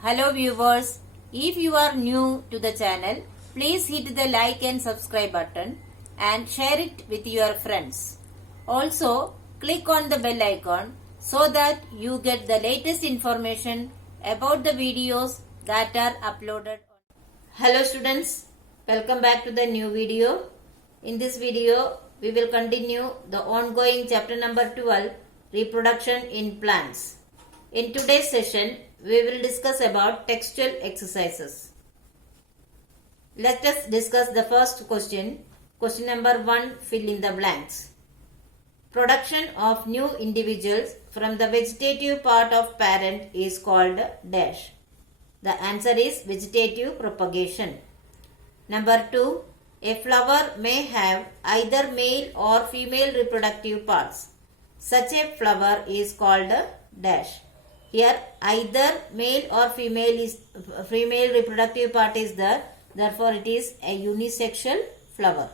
Hello viewers, if you are new to the channel, please hit the like and subscribe button and share it with your friends. Also, click on the bell icon so that you get the latest information about the videos that are uploaded. Hello students, welcome back to the new video. In this video, we will continue the ongoing chapter number 12, Reproduction in Plants. In today's session, we will discuss about textual exercises. Let us discuss the first question. Question number 1, fill in the blanks. Production of new individuals from the vegetative part of parent is called dash. The answer is vegetative propagation. Number 2, a flower may have either male or female reproductive parts. Such a flower is called dash. Here either male or female reproductive part is there, therefore it is a unisexual flower.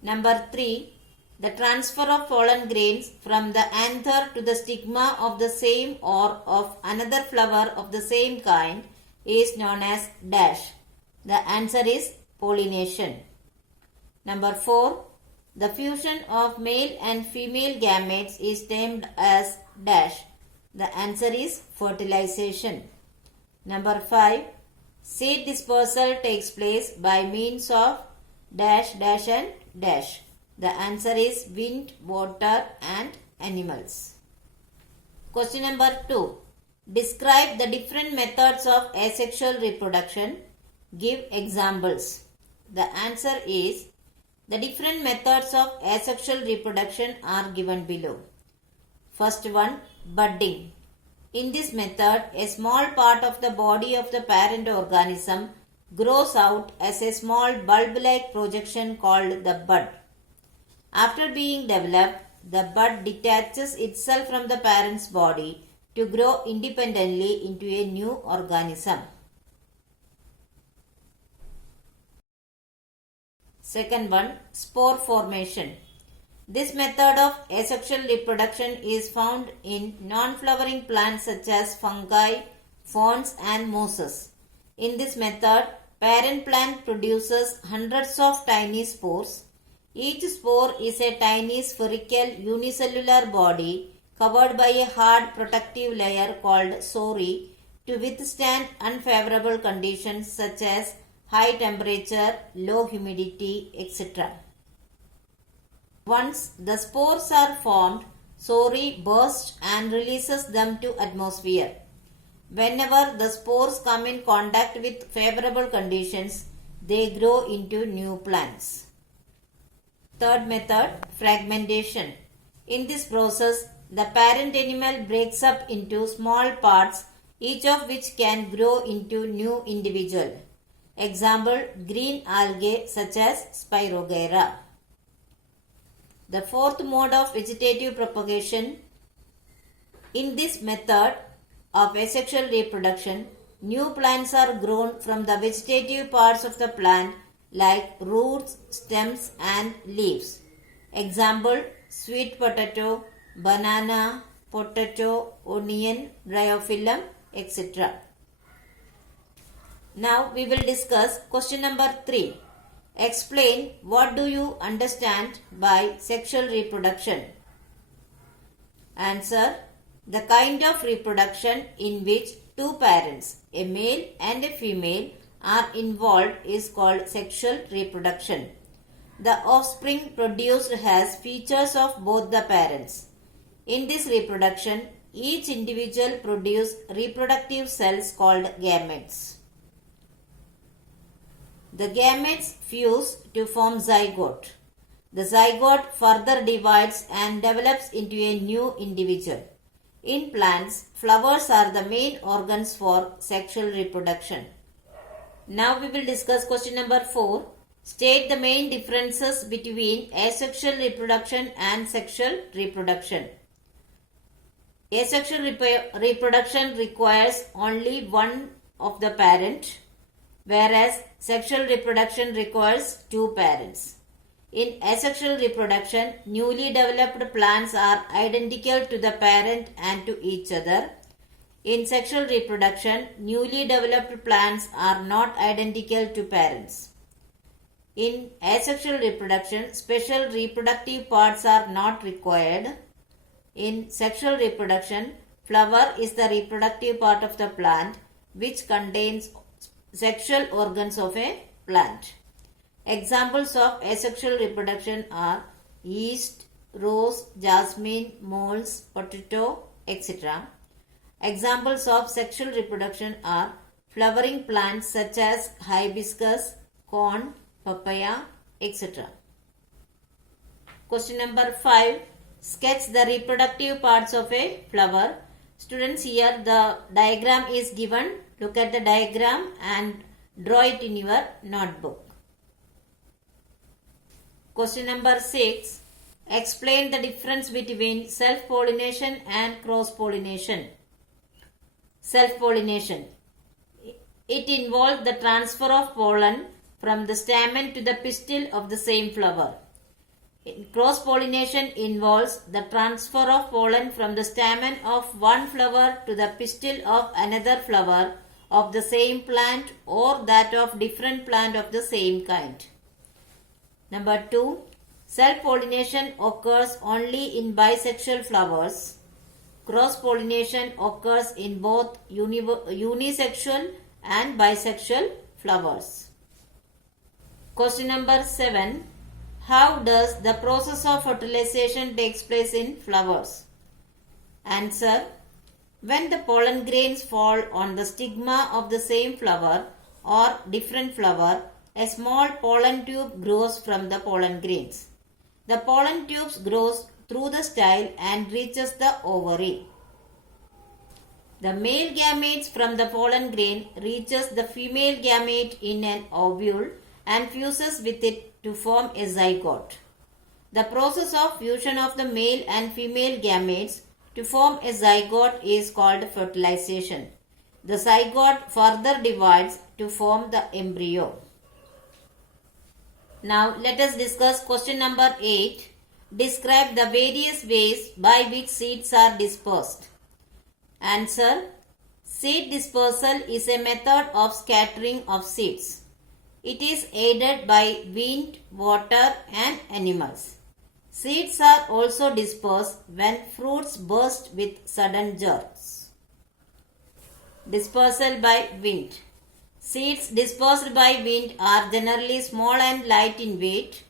Number 3, the transfer of pollen grains from the anther to the stigma of the same or of another flower of the same kind is known as dash. The answer is pollination. Number 4, the fusion of male and female gametes is termed as dash. The answer is fertilization. Number 5, seed dispersal takes place by means of dash, dash and dash. The answer is wind, water and animals. Question number 2. Describe the different methods of asexual reproduction. Give examples. The answer is the different methods of asexual reproduction are given below. First one, budding. In this method, a small part of the body of the parent organism grows out as a small bulb-like projection called the bud. After being developed, the bud detaches itself from the parent's body to grow independently into a new organism. Second one, spore formation. This method of asexual reproduction is found in non-flowering plants such as fungi, ferns and mosses. In this method, parent plant produces hundreds of tiny spores. Each spore is a tiny spherical unicellular body covered by a hard protective layer called sori to withstand unfavorable conditions such as high temperature, low humidity, etc. Once the spores are formed, sori bursts and releases them to atmosphere. Whenever the spores come in contact with favorable conditions, they grow into new plants. Third method, fragmentation. In this process, the parent animal breaks up into small parts, each of which can grow into new individual. Example, green algae such as Spirogyra. The fourth mode of vegetative propagation. In this method of asexual reproduction, new plants are grown from the vegetative parts of the plant like roots, stems and leaves. Example, sweet potato, banana, potato, onion, bryophyllum, etc. Now we will discuss question number 3. Explain what do you understand by sexual reproduction. Answer, the kind of reproduction in which two parents, a male and a female, are involved is called sexual reproduction. The offspring produced has features of both the parents. In this reproduction, each individual produces reproductive cells called gametes. The gametes fuse to form zygote. The zygote further divides and develops into a new individual. In plants, flowers are the main organs for sexual reproduction. Now we will discuss question number 4. State the main differences between asexual reproduction and sexual reproduction. Asexual reproduction requires only one of the parent, whereas sexual reproduction requires two parents. In asexual reproduction, newly developed plants are identical to the parent and to each other. In sexual reproduction, newly developed plants are not identical to parents. In asexual reproduction, special reproductive parts are not required. In sexual reproduction, flower is the reproductive part of the plant which contains sexual organs of a plant. Examples of asexual reproduction are yeast, rose, jasmine, molds, potato, etc. Examples of sexual reproduction are flowering plants such as hibiscus, corn, papaya, etc. Question number 5. Sketch the reproductive parts of a flower. Students, here the diagram is given. Look at the diagram and draw it in your notebook. Question number 6. Explain the difference between self-pollination and cross-pollination. Self-pollination. It involves the transfer of pollen from the stamen to the pistil of the same flower. Cross-pollination involves the transfer of pollen from the stamen of one flower to the pistil of another flower of the same plant or that of different plant of the same kind. Number 2. Self-pollination occurs only in bisexual flowers. Cross-pollination occurs in both unisexual and bisexual flowers. Question number 7. How does the process of fertilization takes place in flowers? Answer. When the pollen grains fall on the stigma of the same flower or different flower, a small pollen tube grows from the pollen grains. The pollen tube grows through the style and reaches the ovary. The male gametes from the pollen grain reaches the female gamete in an ovule and fuses with it to form a zygote. The process of fusion of the male and female gametes to form a zygote is called fertilization. The zygote further divides to form the embryo. Now let us discuss question number 8. Describe the various ways by which seeds are dispersed. Answer. Seed dispersal is a method of scattering of seeds. It is aided by wind, water and animals. Seeds are also dispersed when fruits burst with sudden jerks. Dispersal by wind. Seeds dispersed by wind are generally small and light in weight.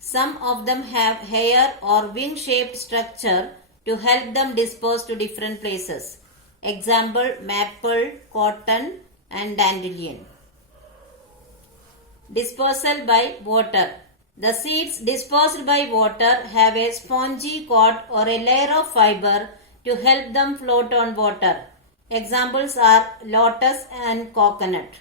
Some of them have hair or wing-shaped structure to help them disperse to different places. Example, maple, cotton and dandelion. Dispersal by water. The seeds dispersed by water have a spongy coat or a layer of fiber to help them float on water. Examples are lotus and coconut.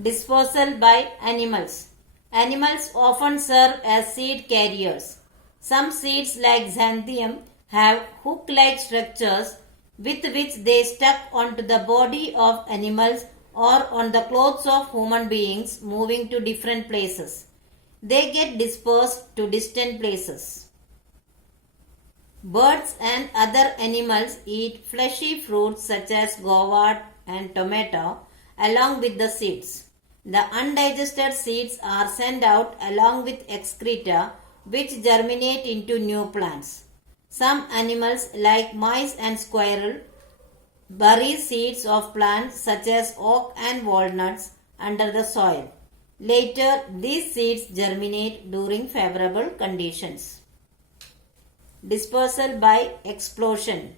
Dispersal by animals. Animals often serve as seed carriers. Some seeds like xanthium have hook-like structures with which they stuck onto the body of animals or on the clothes of human beings moving to different places. They get dispersed to distant places. Birds and other animals eat fleshy fruits such as guava and tomato along with the seeds. The undigested seeds are sent out along with excreta which germinate into new plants. Some animals like mice and squirrel bury seeds of plants such as oak and walnuts under the soil. Later, these seeds germinate during favorable conditions. Dispersal by explosion.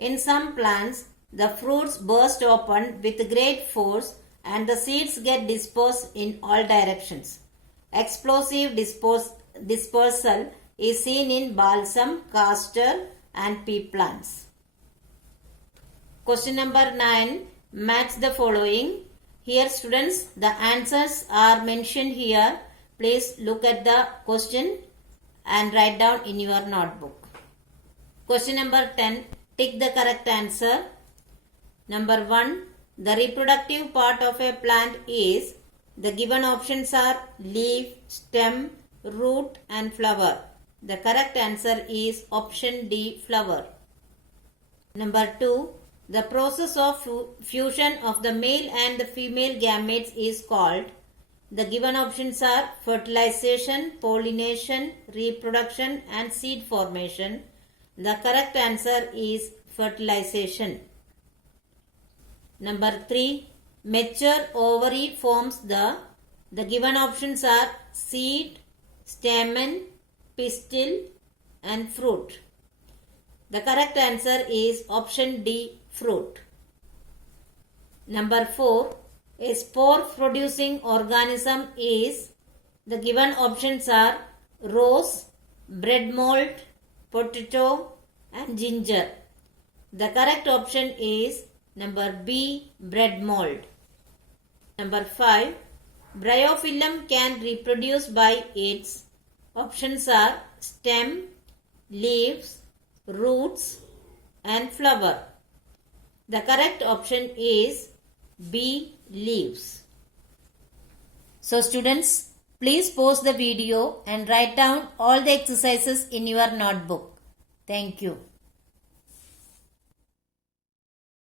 In some plants, the fruits burst open with great force and the seeds get dispersed in all directions. Explosive dispersal is seen in balsam, castor and pea plants. Question number 9. Match the following. Here students, the answers are mentioned here. Please look at the question and write down in your notebook. Question number 10. Tick the correct answer. Number 1. The reproductive part of a plant is, the given options are leaf, stem, root and flower. The correct answer is option D, flower. Number 2. The process of fusion of the male and the female gametes is called. The given options are fertilization, pollination, reproduction and seed formation. The correct answer is fertilization. Number 3. Mature ovary forms the given options are seed, stamen, pistil and fruit. The correct answer is option D, fruit. Number 4. A spore producing organism is, the given options are rose, bread mold, potato and ginger. The correct option is number B, bread mold. Number 5. Bryophyllum can reproduce by its options are stem, leaves, roots and flower. The correct option is B, leaves. So students, please pause the video and write down all the exercises in your notebook. Thank you.